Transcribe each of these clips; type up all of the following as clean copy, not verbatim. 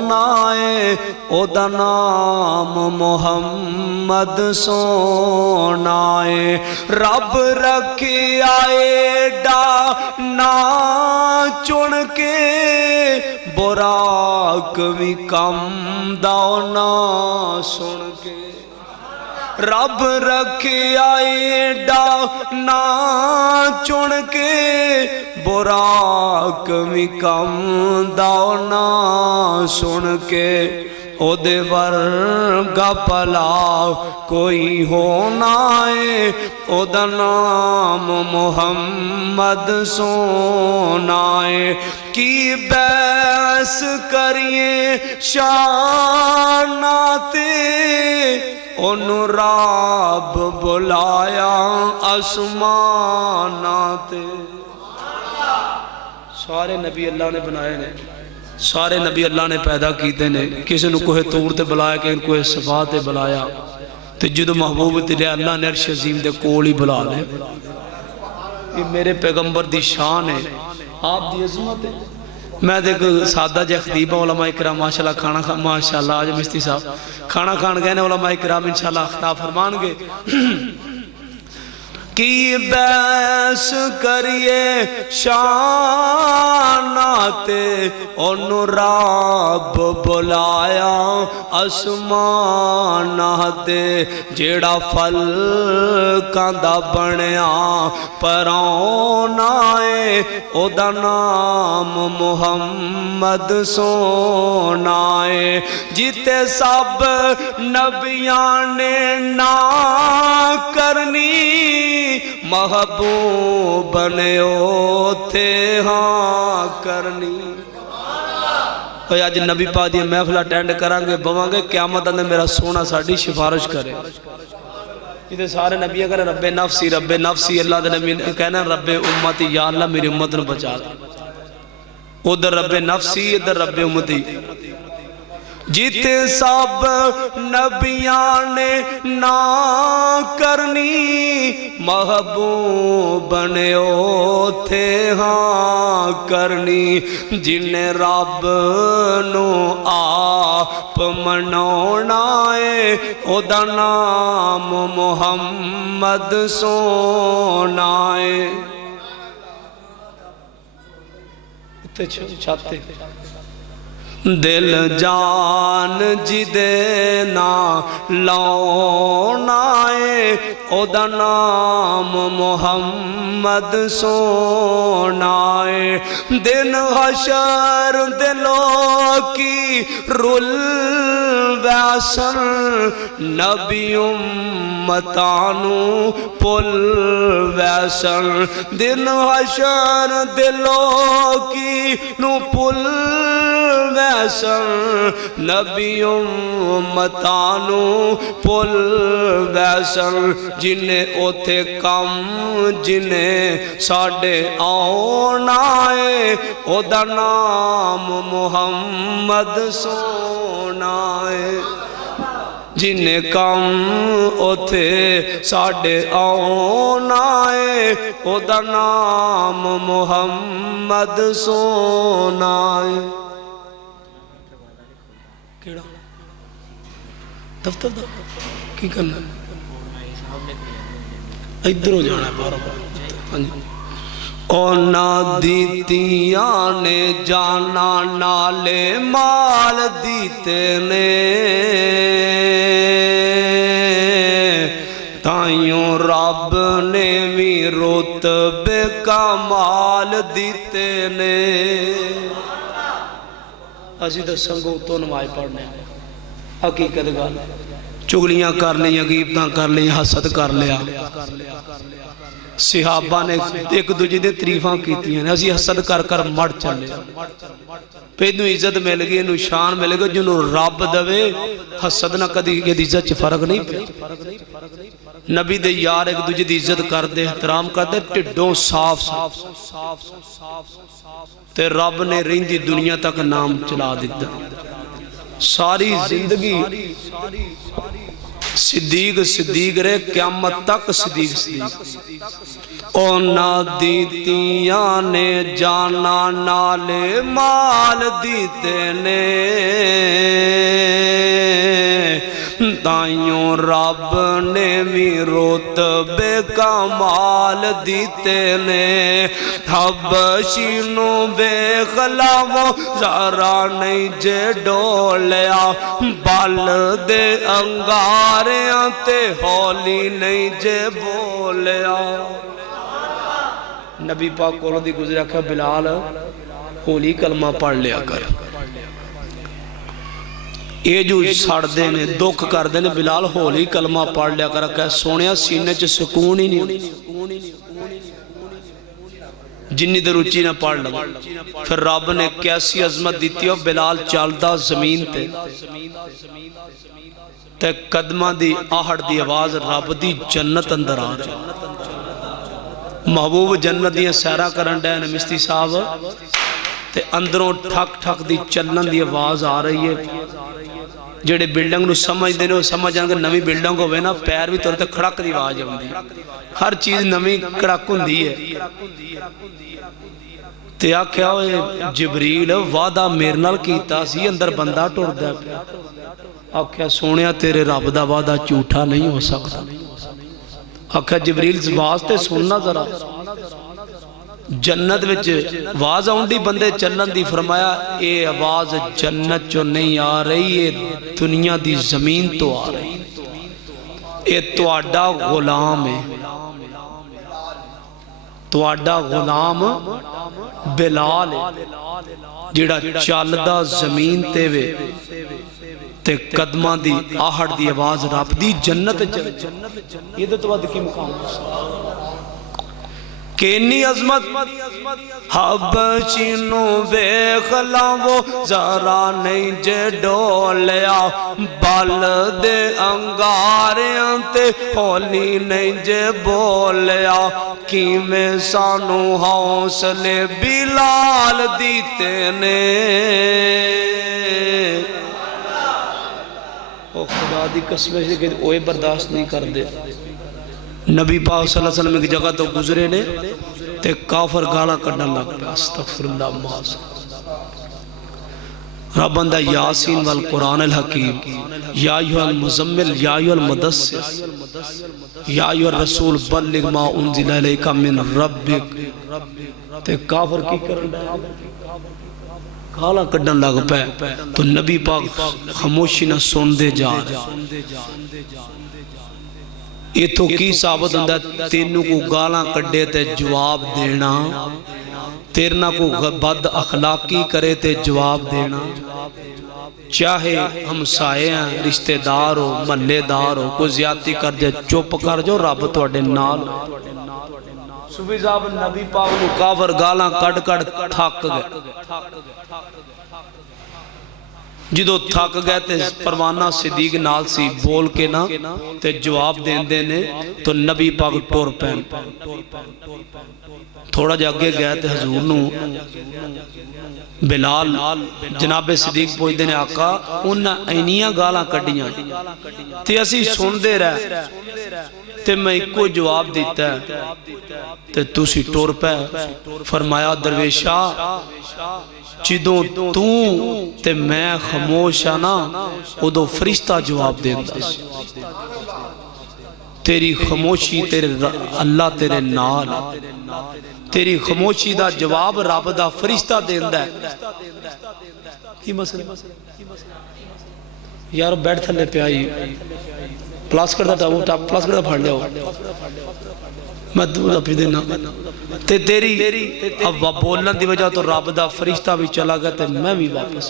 नाए ओदा नाम मुहम्मद सोनाए। रब रखिया एडा ना चुन के बुराक भी कम दा ना सुन के। रब रखिया एडा ना चुन के बुराक भी कम दा ना सुन के। ओदे वर्गा भला कोई होना है ओदा नाम मुहम्मद सोना है। की बैस करिए शानाते ओनू रब बुलाया आसमानाते। सारे नबी अल्लाह ने बनाए ने, सारे नबी अल्लाह ने पैदा किए ने। किसी को कोहे तूर ते बुलाया, किसी को सफा ते बुलाया, तो जो महबूब ते लिया अल्लाह ने अर्श अज़ीम दे कोल ही बुला ले। ये मेरे पैगंबर दी शान है, आप दी अज़मत है। मैं देख सादा जहा खतीब उलमा इकराम माशाल्लाह खाना खा माशाल्लाह आज मिस्ती साहब खाना खान गए ने। उलमा इकराम इंशाल्लाह खिताब फरमानगे की बैस करिए शानाते ओनू रब बुलाया आसमानाते। जेड़ा फल कांदा बनया परौना है ओदा नाम मुहम्मद सोना है। जिते सब नबियां ने ना करनी महबूब ने ओथे हाँ करनी। अज नबी पाक दी महफिल अटेंड करांगे बवांगे क्यामत ने मेरा सोना साड़ी सिफारिश करे। जिते सारे नबी अगर रब्बे नफसी अल्लाह दे नबी कहना रब्बे उम्मती या अल्लाह मेरी उम्मत नूं बचा ले। उधर रब्बे नफसी इधर रब्बे उम्मती। जिते सब नबियां ने ना करनी महबूब ने ओथे हाँ करनी। जिन्हें रब नू आप मनाउणा है ओदा नाम मुहम्मद सोना है। छाते दिल जान जिदे ना लाउणा है ओदा नाम मुहम्मद सोना है। दिन हशर दिलों की रुल वैसन नबी उम्मतानू पुल वैसन। दिन हशर दिलों की नू पुल वैसन नबी उम्मतानू पुल वैसन। जिन्हें ओथे कम जिन्हें साडे आउणा है ओदा नाम मुहम्मद सोना है। जिन्हें कम ओथे साडे आउणा है ओदा नाम मुहम्मद सोना है। दफ्तर की करना इधरों जाना बार ओना दीतिया ने जाना नाले माल दीते ने ताइयों रब ने भी रुतबे कमाल दीते ने। असी तो संगों तो नमाज पढ़ने हकीकत गल चुगलियां कर लिया गीबतां कर लिया हसद कर लिया। सिहाबा ने एक दूजे दी तरीफां कीतियां ने असी हसद कर कर मड़ चले। इनू इज्जत मिल गई इनू शान मिल गई जिन्हों रब दवे हसद ना कदी इज्जत च फर्क नहीं पे। नबी दे यार एक दूजे की इज्जत करते एहतराम करते ढिडों साफ ते रब ने रहिंदी दुनिया तक नाम चला दिता। सारी जिंदगी सिद्दीक सिद्दीक रे क़यामत तक सिद्दीक सिद्दीक। उन्हां दीतियां ने जाना नाले माल दीते ने, ताइयों रब ने भी रुतबे कमाल दीते ने। हबशी नू बेखलावो जरा नहीं जे डोलिया, बल दे अंगारियां ते हौली नहीं जे बोलिया। नबी पाक कोलों दी गुजरिया आख्या बिलाल होली कलमा पढ़ लिया कर। ये जो सड़ते ने दुख करते ने बिलाल होली कलमा पढ़ लिया कर। कह सोनिया सीने च सुकून ही नहीं, जिन्नी देर उच्ची ना पढ़ लगा। फिर रब ने कैसी अजमत दी हो, बिलाल चलदा जमीन ते कदमां दी आहट दी आवाज रब दी जन्नत अंदर आ रही। महबूब जन्नत दी सैरा करन डे ने मिस्ती साहब, ते अंदरों ठक ठक दी चलन दी आवाज आ रही है। जेड़े बिल्डिंग नूं समझदे ने समझ जाणगे नवीं बिल्डिंग होवे ना, पैर भी तुरंत खड़क दी आवाज आउंदी। हर चीज़ नवीं कड़क हुंदी है। ते आख्या ओए जिबरील वादा मेरे नाल कीता सी, अंदर बंदा टुरदा पिया। आख्या सोनिया तेरे रब दा वादा झूठा नहीं हो सकता। आख्या जिबरील आवाज ते सुनना जरा, जन्नत विच आवाज आउंदी बंदे चलन दी। फरमाया ये आवाज जन्नत चो नहीं आ रही, ये दुनिया दी जमीन तो आ रही। ये तुहाडा गुलाम है, तुहाडा गुलाम बिलाल है, जिहड़ा चलदा जमीन ते वे ते कदमां दी आहट दी आवाज रब दी जन्नत च। इहदे तो वध की मुकाम केनी अजमत। हबशी नू वेख लावो जरा नहीं जे डोलिया, बल दे अंगारियां ते हौली नहीं जे बोलिया। किवें सानू हौसले बिलाल दीते ने। ओ खुदा दी कसम से ओए बर्दाश्त नहीं करते। नबी पाक सल्लल्लाहु अलैहि वसल्लम एक जगह तो गुजरे ने ते काफर गाला कढ़न लग पिया। अस्तगफिरुल्लाह माज़ रब्बंदा यासीन वल कुरान अल हकीम, या अय्युहल मुज़म्मिल, या अय्युहल मुदस्सिर, या अय्युहर रसूल बल्लिग मा उन्ज़िला इलैका मिन रब्बिक। ते काफर की करन गाला कढ़न लग पे। तो नबी पाक खामोशी ना सुनते जा रहे। इथों की साबित होंदा, तेनू को गालां कड्डे ते जवाब देना, तेरे ना को बद अखलाकी करे ते जवाब देना। चाहे हमसाए हैं, रिश्तेदार हो, महल्लेदार हो, कोई ज्यादती कर दे चुप कर जाओ, रब तुहाडे नाल। सूफी साहब नबी पाक नूं काफर गालां कढ़ कढ़ थक गए। जदों थक गए तो परवाना सिद्दीक नाल सी, बोल के ना ते जवाब देंदे ने। तो नबी पाक टुर पैन। थोड़ा जा अगे गया तो हजूर नूं बिलाल जनाबे सिद्दीक पुछदे ने, आका उन्हां इन्नियां गालां कड्डियां ते असीं सुनदे रह ते मैं इको जवाब दिता ते तुसी टुर पै। फरमाया दरवेशा जदों तू ते मैं खामोश हाँ ना, उदों फरिश्ता जवाब देंदा सी। तेरी खामोशी तेरे अल्लाह तेरे नाल, तेरी खामोशी दा जवाब रब दा फरिश्ता देंदा है। की मसला यार बैठ थले पिया प्लास्टिक दा टब प्लास्टिक दा फड़ लियाओ, मैं दूध पी देना। ते तेरी अब बोलने की वजह तो रब दा फरिश्ता भी चला गया ते मैं भी वापस।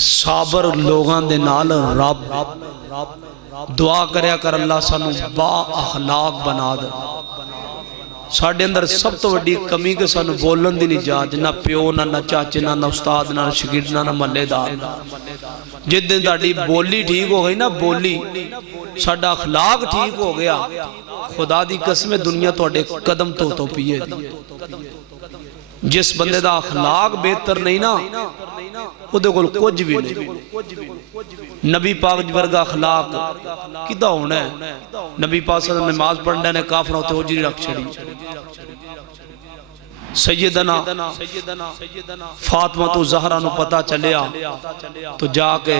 साबर लोगों दे नाल रब दुआ करया कर, अल्लाह सानू बा अखलाक बना दे। साढ़े अंदर सब तो वड्डी कमी कि सानू बोलन दी नहीं जाच, ना प्यो ना चाचे ना उस्ताद ना शगिर्द ना महल्लेदार। जिस दिन साडी बोली ठीक हो गई ना, बोली साडा अखलाक ठीक हो गया, खुदा दी कसम दुनिया तुहाडे कदम तो पिए। جس بندے دا اخلاق بہتر نہیں نا وہ دے کول کچھ بھی نہیں. نبی پاک ورگا اخلاق کدہ ہونا ہے. نبی پاک صلی اللہ علیہ وسلم نماز پڑھنے نے کافر ہوتے حجری رکھ چھڑی. سیدنا فاطمہ تو زہرہ نو پتا چلیا تو جا کے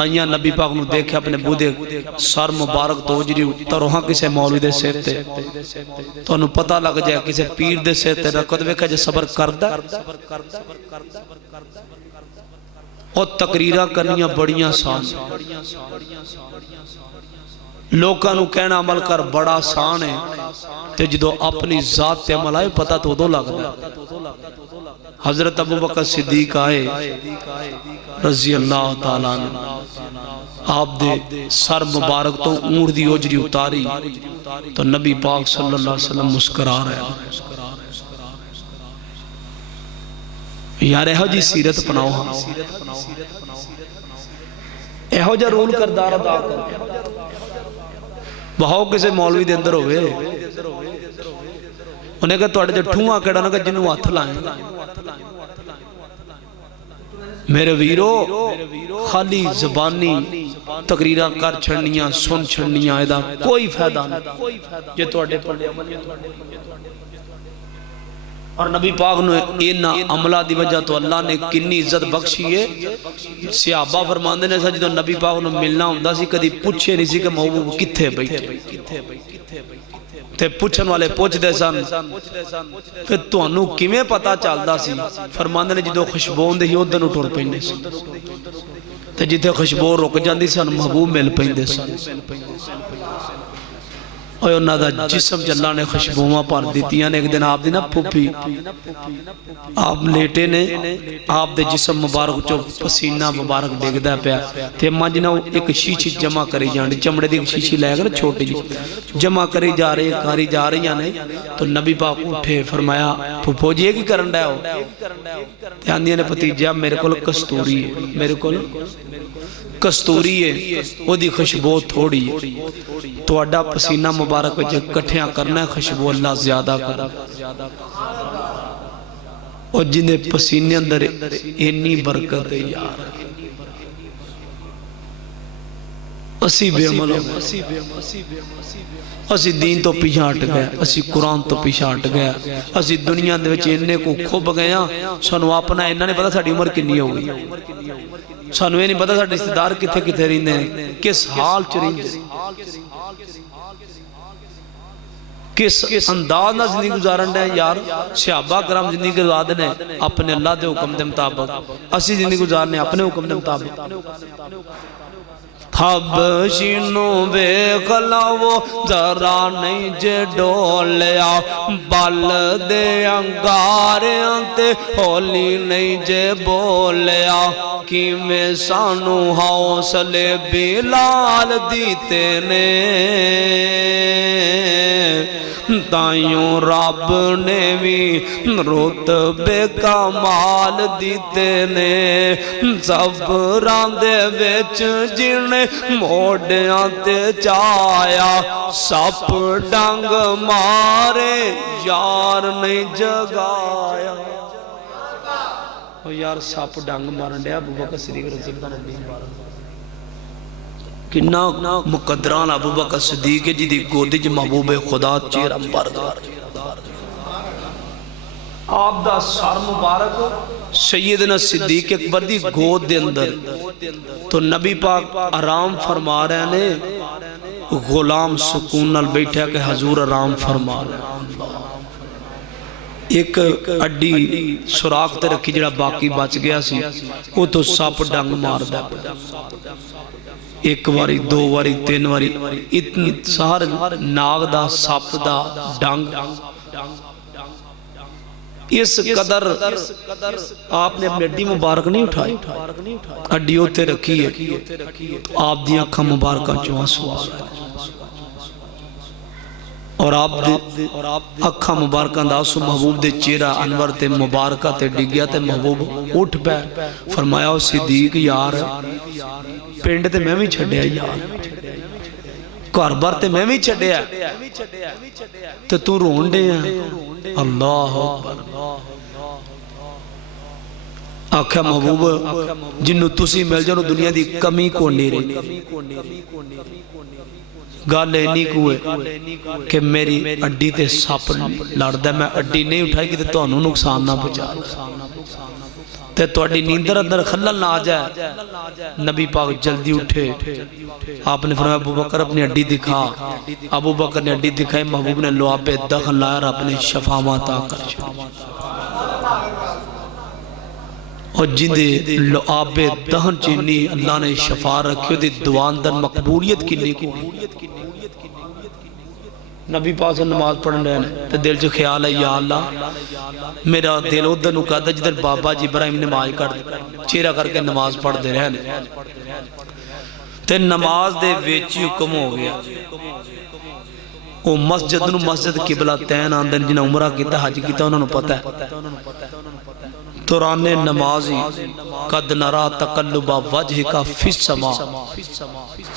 آئیاں نبی پاک نو دیکھے اپنے بودے سر مبارک تو حجری تروہاں کسے مولوی دے سیتے تو انہوں پتا لگ جائے کسے پیر دے سیتے رکھت ویکھا جے صبر کردہ اور تقریرہ کرنیاں بڑیاں سان لوکاں نو کہنا عمل کر بڑا آسان ہے تے جدو اپنی ذات تے عمل آئے پتہ تو دو لگ رہا. حضرت ابو بکر صدیق آئے رضی اللہ تعالیٰ عنہ آپ دے سر مبارک تو اونٹ دی اوجری اتاری تو نبی پاک صلی اللہ علیہ وسلم مسکرا رہے ہیں. یار ایہو جی سیرت پناؤ ہاں ایہو جا رول کردار ادا کر بہاؤ کسے مولوی دے اندر ہوئے انہیں کہا توڑے جو ٹھوہاں کڑا نہ کہ جنہوں ہاتھ لائیں میرے ویرو خالی زبانی تقریرہ کر چھڑنیاں سن چھڑنیاں ایدہ کوئی فائدہ نہیں یہ توڑے پڑھے اور نبی پاک نے اینا عملہ دی وجہ تو اللہ نے کنی عزت بخشی ہے. صحابہ فرماندے نے سا جدو نبی پاک نے ملنا ہوندہ سی کدی پوچھے نہیں سی کہ محبوب کتھے بیٹھے تے پوچھن والے پوچھ دے سن پھر تو انہوں کیمیں پتا چالدہ سی فرماندے نے جدو خوشبون دے ہی ادھن اٹھور پہنے سی تے جدو خوشبون رک جاندی سن محبوب مل پہنے سن اور انہاں دا جسم جلہ نے خوشبومہ پر دیتیاں نے. ایک دن آپ دی نا پھوپی آپ لیٹے نے آپ دے جسم مبارک جو پسینہ مبارک دیکھ دا پیا تے اماں جی نا ایک شیشی جمع کری جاندی چمڑے دی ایک شیشی لے گا چھوٹی جی جمع کری جا رہی کاری جا رہی آنے تو نبی پاک اٹھے فرمایا پھوپو جی کی کرن رہے ہو تے آندیاں نے پتیجہ میرے کول کستوری ہے میرے کول کستوری ہے وہ دی خوشبو تھوڑی ہے تو اڈا پسینہ مبارک وجہ کٹھیاں کرنا ہے خوشبو اللہ زیادہ کر اور جنہیں پسینے اندر اینی برکت ہے یار اسی بے عمل ہو اسی دین تو پیچھا ہٹ گیا اسی قرآن تو پیچھا ہٹ گیا اسی دنیا دے وچ اننے کو کھوب گیا سانو اپنا انہاں نے پتا ساڑھی عمر کنی ہو گئی سانو یہ نہیں پتا ساڑھے رشتہ دار کتھے کتھے رہندے ہیں کس حال چ رہندے کس انداز نہ زندگی گزارن دے یار. صحابہ کرام زندگی گزارن دے اپنے اللہ دے حکم دے مطابق اسی زندگی گزارنے اپنے حکم دے مطابق. حبشینو بے خلاو ذرا نہیں جے ڈولیا بال دے انگاریاں تے ہولی نہیں جے بولیا کی میں سانو حوصلے بلال دیتے نے تائیوں رب نے بھی رتبے کمال دیتے نے صبران دے وچ جنے موڑیاں تے چایا سپ ڈنگ مارے یار نہیں جگایا. یار سپ ڈنگ مارن دیا ابو بکر صدیق رضی اللہ عنہ کنا مقدران ابو بکر صدیق جی دی گودی جی محبوب خدا چیر امبردار آپ دا سار مبارک سیدنا صدیق اکبر دی گود دے اندر تو نبی پاک آرام فرما رہے ہیں غلام سکون نال بیٹھے کہ حضور آرام فرما رہے ہیں. ایک اڈی سراغ تے رکھی جڑا باقی بچ گیا سی وہ تو سپ ڈنگ مار دا ایک واری دو واری تین واری اتنی سار ناغ دا سپ دا ڈنگ اس قدر آپ نے اپنے اڈی مبارک نہیں اٹھائی اڈی ہوتے رکھی ہے آپ دی اکھا مبارکہ چوانسو اور آپ اکھا مبارکہ انداسو محبوب دے چیرہ انور تے مبارکہ تے ڈگیا تے محبوب اٹھ پہ فرمایا صدیق یار پینڈ تے میں بھی چھڑیا یار घर बार ते मैं भी छड्डिया ते तू रोन डे अल्लाह आख्या महबूब जिन्नू तुसी मिल जाओ दुनिया की कमी कोई नहीं रही गल इन्नी कु है कि मेरी अड्डी ते सप लड़दा मैं अड्डी नहीं उठाई कि तुहानू नुकसान ना पहुंचा ते तुहाडी नींदर अंदर खलल ना आ जाए। नबी पाक जल्दी उठे आपने फरमाया अबू बकर अपनी अड्डी दिखा। अबू बकर ने अड्डी दिखाई महबूब ने लुआबे दखन लाया अपने शफामा ताकर और जिंदे लुआबे दहन चीनी अल्लाह ने शफा रखी ओदी दुआ अंदर मकबूलियत किन्नी को नबी पाक से नमाज पढ़न रहे तो दिल च ख्याल है या अल्लाह मेरा दिल उधर नूं कहता जिधर बाबा जी इब्राहिम नमाज कर चेहरा करके नमाज पढ़ते रहे ते नमाज दे विच हुक्म हो गया वो मस्जिद नूं मस्जिद किबला तैन आंदे जिन्हें उमरा किया हज किया उन्होंने पता है दौराने नमाज ही कद नरा तकल्लुबा वजहिका फिस समा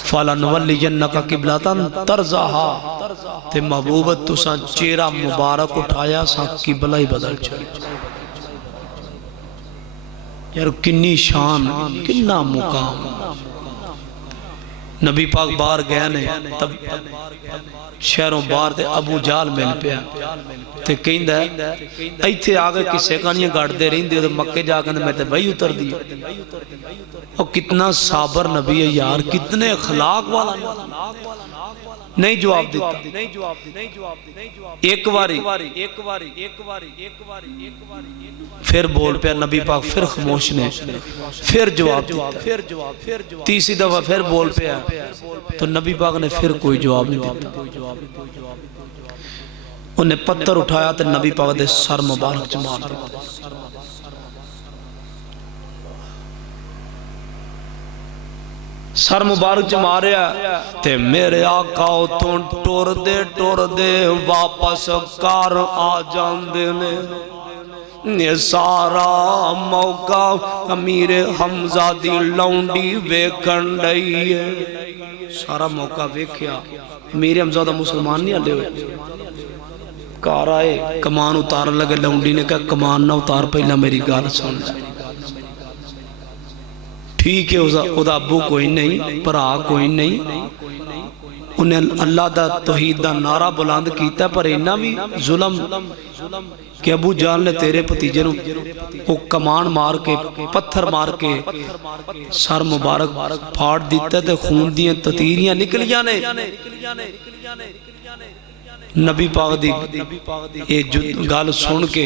फलनुवल्लियन्नका किबलतन तरज़ाहा ते महबूब तुसा चेहरा मुबारक उठाया सा किबला ही बदल चले यार किन्नी शान किन्ना मुकाम। नबी पाक बाहर गए ने तब शहरों बाहर ते अबू जाल मिल पिया ते कहंदा इत्थे आके किसे कहानियां गढ़दे रहिंदे ते मक्के जाके मैं ते वही उतर दी और कितना साबर नबी है यार कितने अखलाक वाला नहीं जवाब दिता। एक बारी फिर बोल पिया नबी पाक फिर खामोश ने फिर जवाब दिता तीसरी दफा फिर बोल पिया तो नबी पाक ने फिर कोई जवाब नहीं दिता। उन्हें पत्थर उठाया तो नबी पाक दे सर मुबारक च मार दिया। सर मुबारक च मारिया ते मेरे आका उतों टुर दे वापस घर आ जांदे ने। ये सारा मौका अमीर हमजा दी लौंडी वेखण लई है। सारा मौका वेख्या अमीर हमजा दा मुसलमान नहीं हले हुए घर आए कमान उतार लगे लौंडी ने कहा कमान ना उतार पहला मेरी गल सुन ले। ठीक है उदा अबू कोई नहीं भरा कोई नहीं उन्हें अल्लाह दा तौहीद दा नारा बुलंद किया पर इन्ना भी जुल्म कि अबू जाल ने तेरे भतीजे नूं वो कमान मार के पत्थर मार के सर मुबारक फाड़ दिता ते खून दियां ततीरियां निकलियां ने। नबी पाक दी ये गल सुन के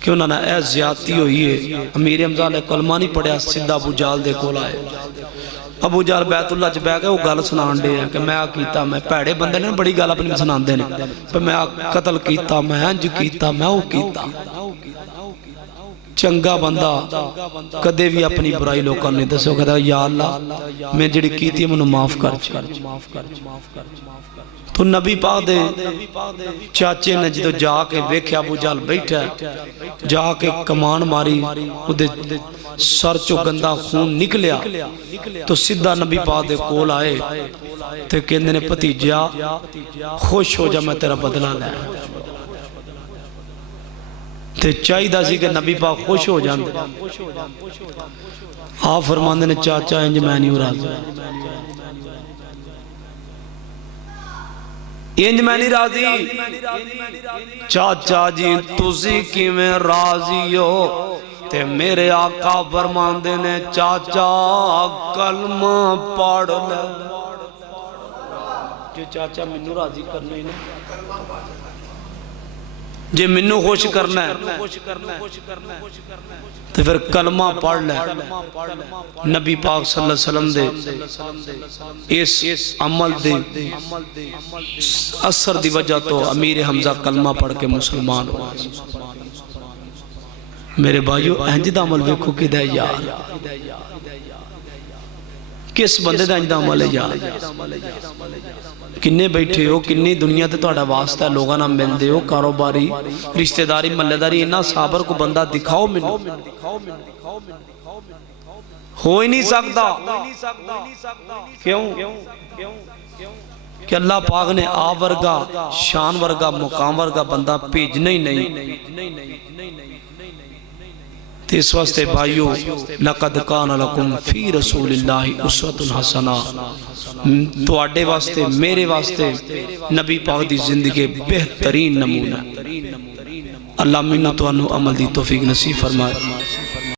कि उन्होंने यह ज्यादती हुई है अमीर हमजा ने कलमा नहीं पढ़िया सीधा अबू जाल दे कोल आए। अबू जाल बैतुल्ला च बह के वो गल सुनान डे कि मैं कीता मैं भैड़े बंदे ने बड़ी गल अपनी सुनाते ने पर मैं कतल किया मैं इंज किया मैं वो किया। चंगा बंदा कदे भी अपनी बुराई लोगों ने दसो कहता या अल्लाह मैं जिहड़ी कीती मैनूं माफ कर। तो नबी पाक दे चाचे ने जो जाके वेख्या अबू जाल बैठा जाके कमान मारी उदे सर चो गंदा खून निकलिया तो सीधा नबी पाक दे कोल आए ते कहंदे ने भतीजा खुश हो जा मैं तेरा बदला लै ते चाहिदा सी कि नबी पाक खुश हो जांदे। आप फरमांदे ने चाचा इंज मैं नहीं राजी इंज मैं नहीं राजी। चाचा जी तुसी किवें राजी हो ते मेरे आका फरमांदे ने चाचा कलमा पढ़ ले। जे चाचा मैनू राजी करना ही ना जे मैनू खुश करना है तो फिर कलमा पढ़ ले। नबी पाक सल्लल्लाहु अलैहि वसल्लम दे इस अमल दे असर दी वजह तो अमीर हमजा कलमा पढ़ के मुसलमान हो। मेरे भाइयों इंज दा अमल वेखो किदा यार किस बंदे दा इंज दा अमल है यार। किन्ने बैठे हो किन्नी दुनिया ते तुहाडा वास्ता लोगों नाल मिलदे हो कारोबारी रिश्तेदारी मल्लेदारी इन्ना साबर को बंदा दिखाओ मैनू हो ही नहीं सकता। क्यों کہ اللہ پاک نے آپ ورگا شان ورگا مقام ورگا بندہ بھیجنا ہی نہیں. تو اس واسطے بھائیو لَقَدْ كَانَ لَكُمْ فِي رَسُولِ اللَّهِ أُسْوَةٌ حَسَنَةٌ تو آڈے واسطے میرے واسطے نبی پاک دی زندگی بہترین نمونہ. اللہ منہ تو انہوں عمل دی توفیق نصیب فرمائے.